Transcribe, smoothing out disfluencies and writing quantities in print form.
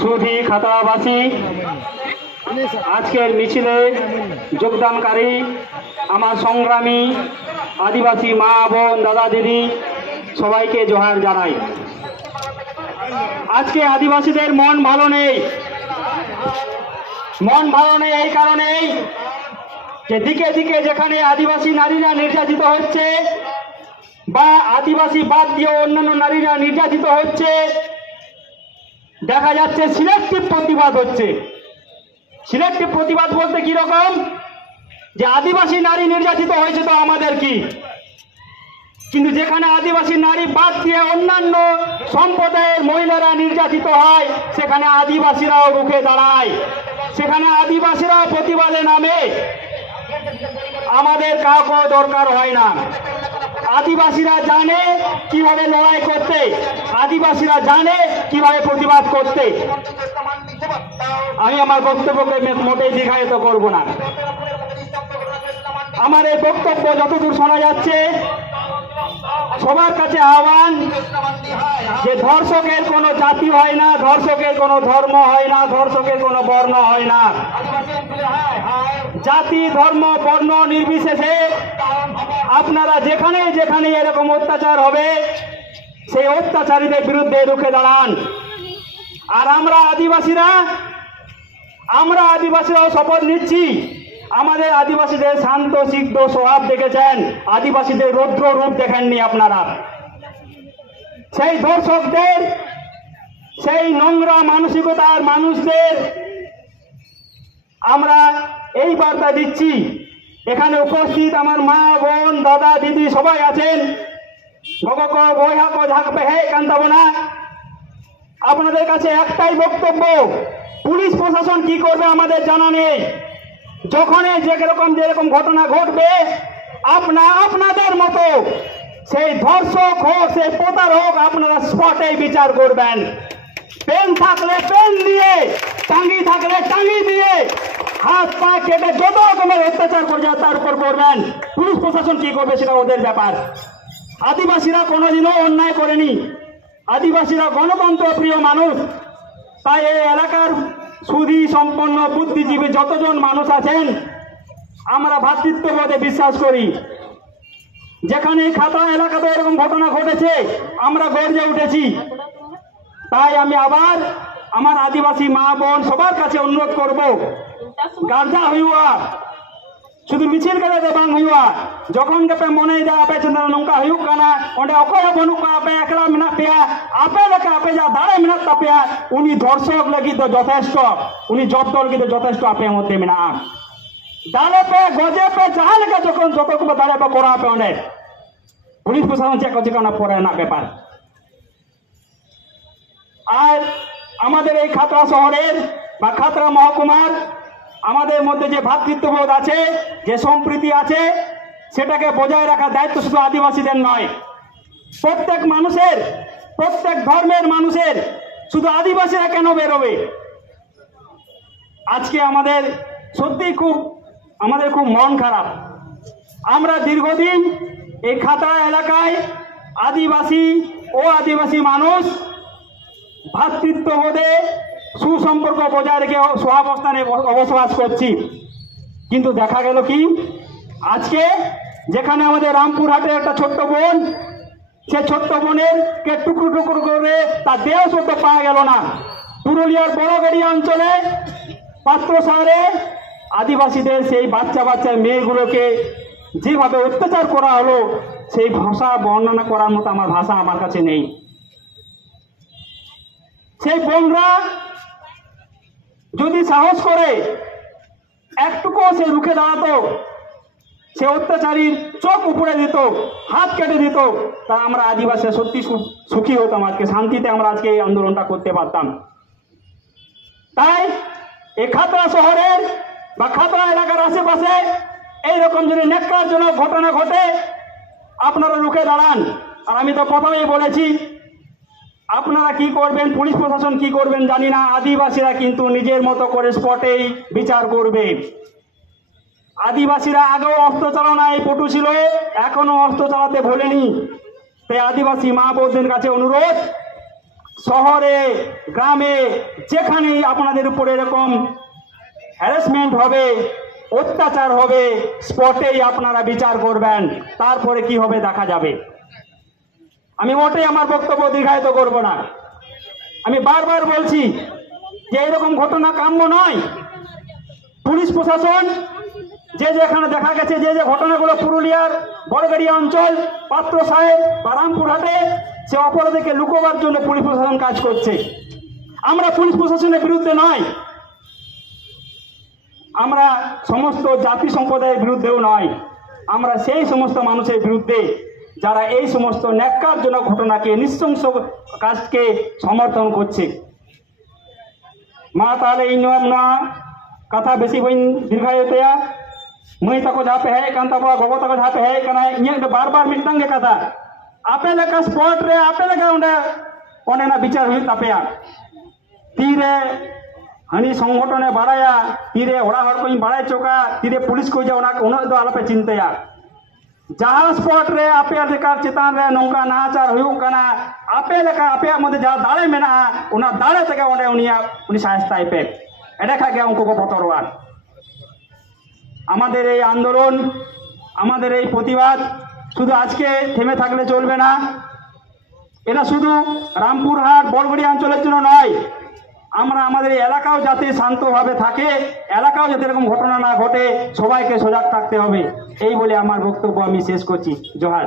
সুধী খাতড়াবাসী, আজকের মিছিলে যোগদানকারী আমার সংগ্রামী আদিবাসী মা বোন দাদা দিদি সবাইকে জোহার জানাই। আজকে আদিবাসীদের মন ভালো নেই। মন ভালো নেই এই কারণেই যে দিকে দিকে যেখানে আদিবাসী নারীরা নির্যাতিত হচ্ছে বা আদিবাসী বাদ দিয়ে অন্যান্য নারীরা নির্যাতিত হচ্ছে, দেখা যাচ্ছে সিলেক্টিভ প্রতিবাদ হচ্ছে। সিলেক্টিভ প্রতিবাদ বলতে কি রকম, যে আদিবাসী নারী নির্যাতিত হয়েছে তো আমাদের কি, কিন্তু যেখানে আদিবাসী নারী বাদ দিয়ে অন্যান্য সম্প্রদায়ের মহিলারা নির্যাতিত হয় সেখানে আদিবাসীরাও রুখে দাঁড়ায়, সেখানে আদিবাসীরাও প্রতিবাদে নামে। আমাদের কাউকে দরকার হয় না। আদিবাসীরা জানে কিভাবে লড়াই করতে, আদিবাসীরা জানে কিভাবে প্রতিবাদ করতে। আমি আমার বক্তব্যকে মোটেই দীর্ঘায়িত করব না। আমার এই বক্তব্য যতদূর শোনা যাচ্ছে, সবার কাছে আহ্বান যে ধর্ষকের কোনো জাতি হয় না, ধর্ষকের কোনো ধর্ম হয় না, ধর্ষকের কোনো বর্ণ হয় না। জাতি ধর্ম বর্ণ নির্বিশেষে আপনারা যেখানে যেখানে এরকম অত্যাচার হবে সেই অত্যাচারীদের বিরুদ্ধে রুখে দাঁড়ান। আর আমরা আদিবাসীরাও শপথ নিচ্ছি, আমাদের আদিবাসীদের শান্ত সিদ্ধ স্বভাব দেখেছেন, আদিবাসীদের রৌদ্র রূপ দেখেননি আপনারা। সেই ধর্ষকদের, সেই নোংরা মানসিকতার মানুষদের আমরা এই বার্তা দিচ্ছি। এখানে উপস্থিত আমার মা বোন দাদা দিদি সবাই আছেন। আপনাদের কাছে একটাই বক্তব্য, পুলিশ প্রশাসন কি করবে আমাদের জানা নেই। যখনই যেরকম ঘটনা ঘটবে আপনাদের মতো সেই ধর্ষক হোক, সেই প্রতারক হোক, আপনারা স্পটেই বিচার করবেন। পেন থাকলে পেন দিয়ে, টাঙ্গি থাকলে টাঙ্গি দিয়ে, হাত পা কেটে যত রকমের অত্যাচার করে যায় তার উপর করবেন। পুলিশ প্রশাসন কি করবে সেটা ওদের ব্যাপার। আদিবাসীরা কোনোদিনও অন্যায় করেনি। আদিবাসীরা গণতন্ত্র প্রিয় মানুষ। তাই এই এলাকার সুধী সম্পন্ন বুদ্ধিজীবী যতজন মানুষ আছেন, আমরা ভ্রাতৃত্ববোধে বিশ্বাস করি। যেখানে খাতড়া এলাকাতে এরকম ঘটনা ঘটেছে আমরা গর্জে উঠেছি। তাই আমি আবার আমার আদিবাসী মা বোন সবার কাছে অনুরোধ করব, গার্জা হইয়া শুধু মিছিল কাজে বাং হইয়া, যখন ᱜᱮᱯᱮ ᱢᱚᱱᱮᱭᱮᱫᱟ ᱟᱯᱮ ᱪᱮᱛᱟᱱ ᱱᱚᱝᱠᱟ ᱦᱩᱭᱩᱜ ᱠᱟᱱᱟ, ᱚᱸᱰᱮ ᱚᱠᱚᱭ ᱦᱚᱸ ᱵᱟᱹᱱᱩᱜ ᱠᱚᱣᱟ, ᱟᱯᱮ ᱮᱠᱞᱟ ᱢᱮᱱᱟᱜ ᱯᱮᱭᱟ। ᱟᱯᱮ ᱞᱮᱠᱟ ᱟᱯᱮ ᱡᱟ ᱫᱟᱲᱮ ᱢᱮᱱᱟᱜ ᱛᱟᱯᱮᱭᱟ, উনি ধর্ষক লাগি তো যথেষ্ট, উনি জব্দ লাগি তো যথেষ্ট আপে মধ্যে মেনাᱜᱼᱟ। দালে পে গজে পে জাহাল লেখা যখন যতটুকু দাঁড়ে পে করা পে অনেক পুলিশ প্রশাসন চেক করছে কেন পরে না ব্যাপার। আর আমাদের এই খাতড়া শহরের বা খাতড়া মহকুমার আমাদের মধ্যে যে ভ্রাতৃত্ববোধ আছে, যে সম্প্রীতি আছে, সেটাকে বজায় রাখার দায়িত্ব শুধু আদিবাসীদের নয়, প্রত্যেক মানুষের, প্রত্যেক ধর্মের মানুষের। শুধু আদিবাসীরা কেন বেরোবে? আজকে আমাদের সত্যি খুব মন খারাপ। আমরা দীর্ঘদিন এই খাতড়া এলাকায় আদিবাসী ও আদিবাসী মানুষ ভ্রাতৃত্ববোধে সুসম্পর্ক বজায় রেখে সহাবস্থানে বসবাস করছি। কিন্তু দেখা গেল কি, আজকে যেখানে আমাদের রামপুরহাটের একটা ছোট্ট বোন, সে ছোট্ট বোনের কে টুকরো টুকরো করে তার দেহ সত্য পাওয়া গেল না। পুরুলিয়ার বড়গড়িয়া অঞ্চলে পাত্র শহরে আদিবাসীদের সেই বাচ্চা মেয়েগুলোকে যেভাবে অত্যাচার করা হলো, সেই ভাষা বর্ণনা করার মতো আমার ভাষা আমার কাছে নেই। সেই বোনরা যদি সাহস করে একটুকু সে রুখে দাঁড়াতো, সে অত্যাচারীর চোখ উপড়ে দিত, হাত কেটে দিত, তা আমরা আদিবাসী সত্যি সুখী হতাম। আজকে শান্তিতে আমরা আজকে এই আন্দোলনটা করতে পারতাম। তাই এই খাতড়া শহরের বা খাতড়া এলাকার আশেপাশে এইরকম যদি ন্যাক্কারজনক ঘটনা ঘটে আপনারা রুখে দাঁড়ান। আর আমি তো প্রথমেই বলেছি, আপনারা কি করবেন, পুলিশ প্রশাসন কি করবেন জানি না, আদিবাসীরা কিন্তু নিজের মতো করে স্পটেই বিচার করবে। আদিবাসীরা আগেও অস্ত্র চালনায় পটু ছিল, এখনো অস্ত্র চালাতে ভোলেনি। তাই আদিবাসী মা বোনদের কাছে অনুরোধ, শহরে গ্রামে যেখানেই আপনাদের উপরে এরকম হ্যারাসমেন্ট হবে, অত্যাচার হবে, স্পটেই আপনারা বিচার করবেন, তারপরে কি হবে দেখা যাবে। আমি মোটেই আমার বক্তব্য দীর্ঘায়িত করব না। আমি বারবার বলছি যে এরকম ঘটনা কাম্য নয়। পুলিশ প্রশাসন যেখানে দেখা গেছে যে ঘটনাগুলো পুরুলিয়ার বড়গাড়িয়া অঞ্চল, পাত্র সাহেব বা রামপুরহাটে, সে অপরাধীকে লুকোবার জন্য পুলিশ প্রশাসন কাজ করছে। আমরা পুলিশ প্রশাসনের বিরুদ্ধে নয়, আমরা সমস্ত জাতি সম্প্রদায়ের বিরুদ্ধেও নয়, আমরা সেই সমস্ত মানুষের বিরুদ্ধে যারা এই সমস্ত ন্যাক্কারজনক ঘটনাকে, নৃশংস কাজকে সমর্থন করছে। মা তাহলে এই নয়া কথা বেশি বই দীর্ঘায়িতया मैं तक जहाँ पे है कांता बड़ा गोगो तक जहाँ पे है कना इन बार बार मिटंगे कथा आपे लेका स्पॉट रे आपे लेका ओंडे ना विचार हुई तापेया तीरे हनी संगठने बाड़ाया तीरे ओड़ा हर कोई बाड़ाय चोका तीरे पुलिस को जा उना दो आलापे चिंताया जहाँ स्पॉट रे आपे अधिकार चितान रे नौका नाचार हुई कना आपे लेका आपे मध्य जहाँ दाड़े मेना उना दाड़े तक ओंडे उनी साहस्ताय पे एडे खा गया उनको को बतरवार আমাদের এই আন্দোলন, আমাদের এই প্রতিবাদ শুধু আজকে থেমে থাকলে চলবে না। এটা শুধু রামপুরহাট বড়গড়িয়া অঞ্চলের জন্য নয়, আমরা আমাদের এই এলাকাও যাতে শান্তভাবে থাকে, এলাকাও যাতে এরকম ঘটনা না ঘটে, সবাইকে সজাগ থাকতে হবে। এই বলে আমার বক্তব্য আমি শেষ করছি। জোহার।